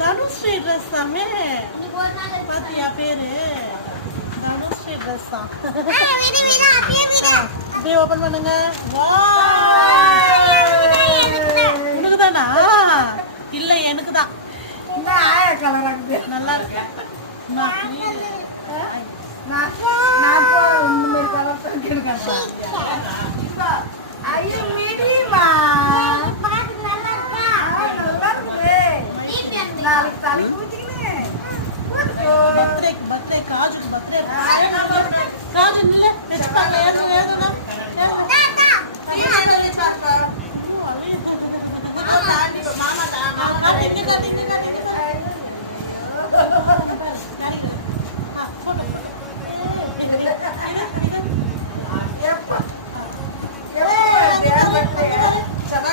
Dhanushree dress தாமே பாத்தியா பேரு தனுஸ்ரீ ட்ரெஸ் தான். அப்படியே ஓபன் பண்ணுங்க. உனக்கு தானா? இல்ல எனக்கு தான். நல்லா இருக்கு. பர்த்டே காஜு பர்த்டே காஜு இல்ல வெச்சு பாக்க ஏதுனா மாமா